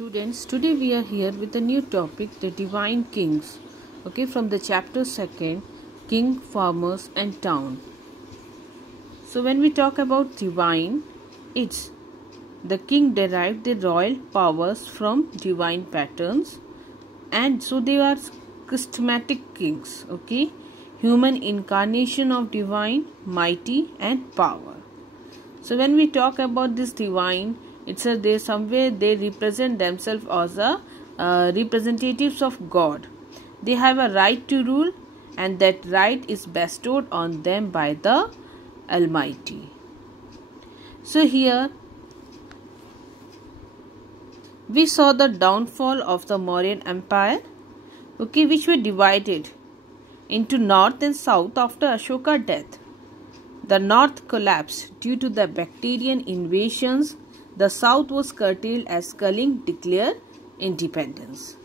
students, today we are here with a new topic, the divine kings. Okay, from the chapter 2, king, farmers and town. So when we talk about divine, it's the king derived the royal powers from divine patterns, and so they are charismatic kings. Okay, human incarnation of divine, mighty and power. So when we talk about this divine, it's they somewhere they represent themselves as a representatives of God. They have a right to rule, and that right is bestowed on them by the Almighty. So here we saw the downfall of the Mauryan Empire, okay, which were divided into north and south after Ashoka's death. The north collapsed due to the Bactrian invasions. The south was curtailed as Kalinga declared independence.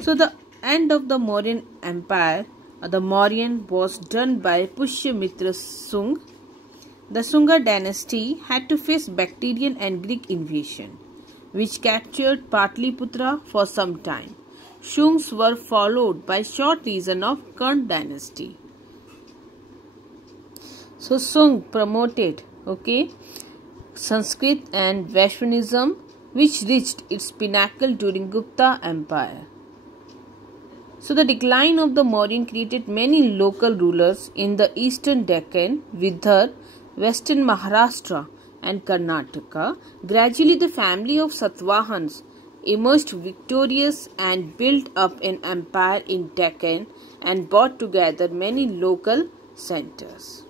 So the end of the Mauryan Empire, the Mauryan, was done by Pushyamitra Sung. The Sunga dynasty had to face Bactrian and Greek invasion, which captured Patliputra for some time. Shungs were followed by short reign of Kand dynasty. So Sung promoted, Sanskrit and Vaishnavism, which reached its pinnacle during Gupta Empire. So the decline of the Mauryan created many local rulers in the eastern Deccan, Vidarbha, western Maharashtra and Karnataka. Gradually the family of Satvahans emerged victorious and built up an empire in Deccan and brought together many local centers.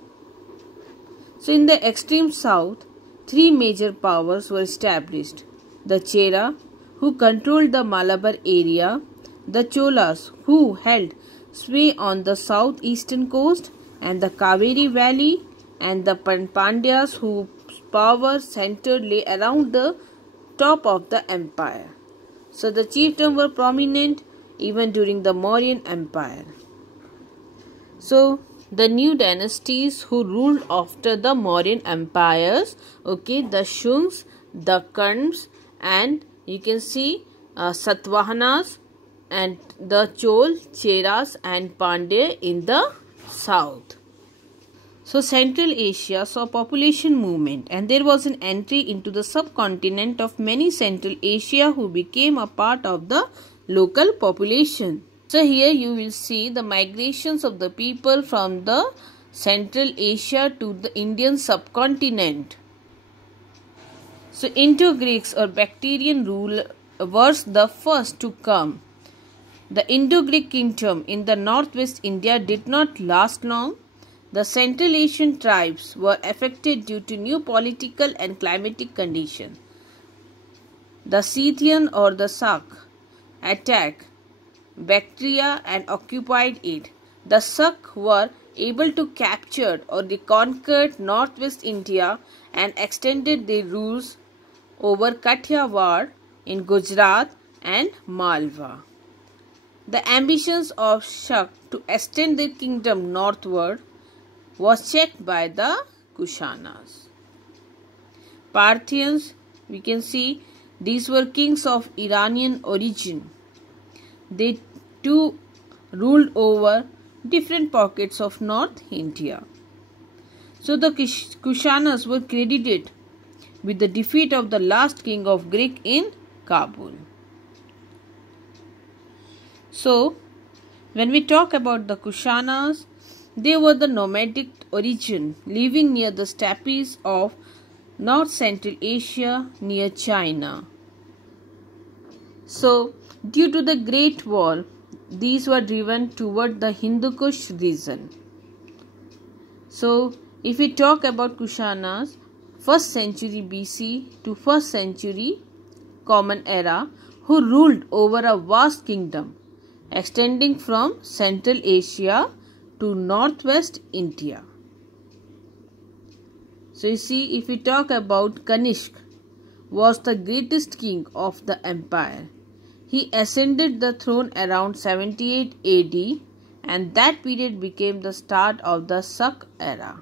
So in the extreme south, three major powers were established: the Chera, who controlled the Malabar area; the Cholas, who held sway on the southeastern coast and the Kaveri Valley; and the Pandyas, whose power center lay around the top of the empire. So the chieftains were prominent even during the Mauryan Empire. So the new dynasties who ruled after the Mauryan empires, the Shungs, the Kands, and you can see Satvahanas, and the Chol, Cheras and Pandya in the south. So Central Asia saw population movement, and there was an entry into the subcontinent of many Central Asia who became a part of the local population. So here you will see the migrations of the people from the Central Asia to the Indian subcontinent. So Indo-Greeks or Bactrian rule was the first to come. The Indo-Greek kingdom in the northwest India did not last long. The Central Asian tribes were affected due to new political and climatic conditions. The Scythian or the Sak attacked Bactria and occupied it. The Sak were able to capture or they conquered northwest India and extended their rules over Kathiawar in Gujarat and Malwa. The ambitions of Shak to extend their kingdom northward was checked by the Kushanas. Parthians, we can see these were kings of Iranian origin. They too ruled over different pockets of North India. So the Kushanas were credited with the defeat of the last king of Greek in Kabul. So when we talk about the Kushanas, they were the nomadic origin, living near the steppes of North Central Asia near China. So due to the Great Wall, these were driven toward the Hindu Kush region. So if we talk about Kushanas, 1st century BC to 1st century Common Era, who ruled over a vast kingdom extending from Central Asia to northwest India. So you see, if we talk about Kanishk, was the greatest king of the empire. He ascended the throne around 78 AD, and that period became the start of the Sak era.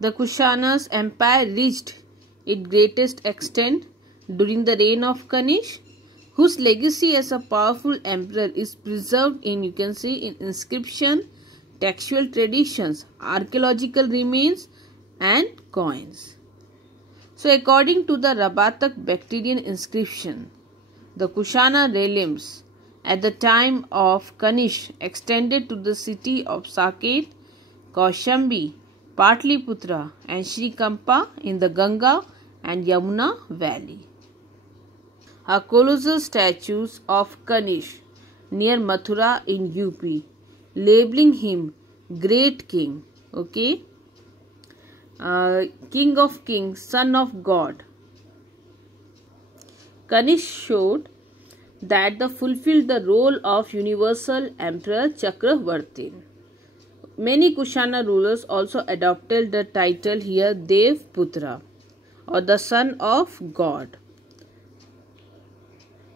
The Kushanas' empire reached its greatest extent during the reign of Kanishk, whose legacy as a powerful emperor is preserved in, you can see, in inscription, textual traditions, archaeological remains and coins. So according to the Rabatak Bactrian inscription, the Kushana realms at the time of Kanish extended to the city of Saket, Kaushambi, Patliputra and Shrikampa in the Ganga and Yamuna valley. A colossal statues of Kanish near Mathura in UP, labeling him great king, okay, king of kings, son of God. Kanish showed that they fulfilled the role of universal emperor Chakravartin. Many Kushana rulers also adopted the title here Dev Putra, or the son of God,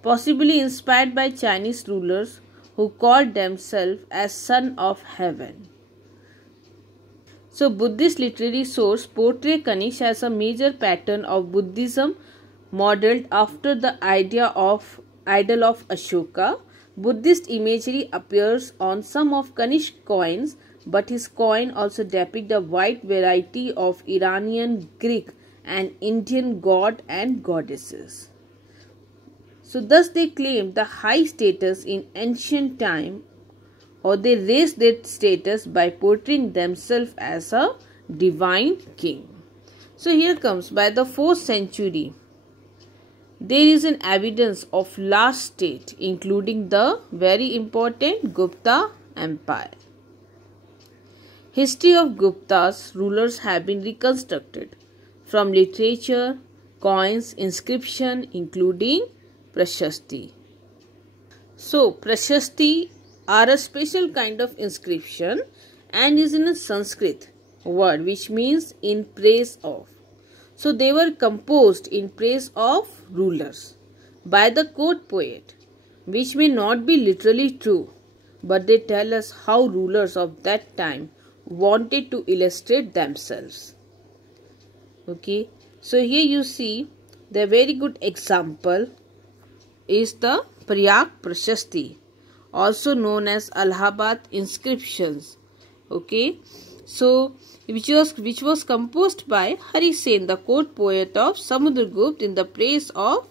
possibly inspired by Chinese rulers who called themselves as son of heaven. So Buddhist literary sources portray Kanish as a major pattern of Buddhism modeled after the idol of Ashoka. Buddhist imagery appears on some of Kanish coins, but his coin also depict a wide variety of Iranian, Greek and Indian god and goddesses. So thus they claim the high status in ancient time, or they raised their status by portraying themselves as a divine king. So here comes, by the 4th century, there is an evidence of last state, including the very important Gupta Empire. History of Gupta's rulers have been reconstructed from literature, coins, inscription, including Prashasti. So Prashasti are a special kind of inscription and is in a Sanskrit word which means in praise of. So they were composed in praise of rulers by the court poet, which may not be literally true, but they tell us how rulers of that time wanted to illustrate themselves. Okay, so here you see the very good example is the Prayag Prashasti, also known as Allahabad inscriptions. Okay, so which was composed by Hari Sen, the court poet of Samudragupta, in the praise of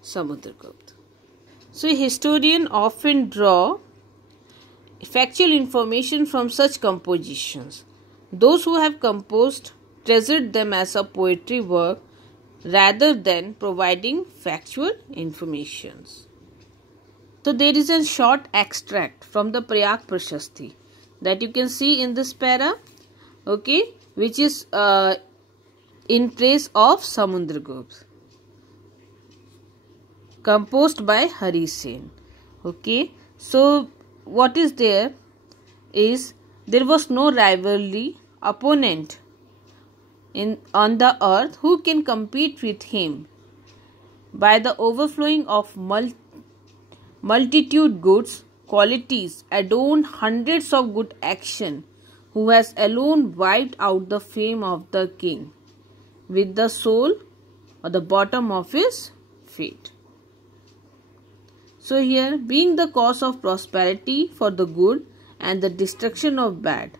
Samudragupta. So historians often draw factual information from such compositions. Those who have composed treasured them as a poetry work rather than providing factual information. So there is a short extract from the Prayag Prashasti that you can see in this para, okay, which is in praise of Samudragupta, composed by Hari Sen. Okay, so what is there is, there was no rivalry opponent on the earth who can compete with him. By the overflowing of multitude goods, qualities adorned hundreds of good action, who has alone wiped out the fame of the king with the sole or the bottom of his feet. So here, being the cause of prosperity for the good and the destruction of bad,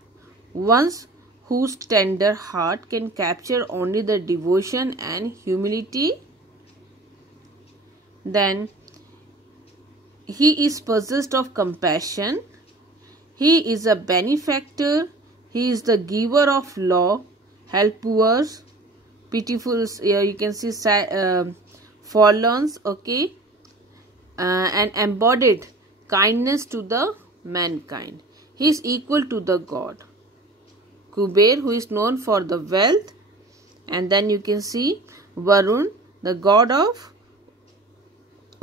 one's whose tender heart can capture only the devotion and humility, then he is possessed of compassion, he is a benefactor, he is the giver of law, help poor, pitiful, you can see forlorns, okay, and embodied kindness to the mankind. He is equal to the god Kuber, who is known for the wealth, and then you can see Varun, the god of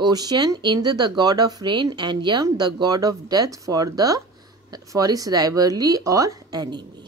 ocean, Indra, the god of rain, and Yam, the god of death, for his rivalry or enemy.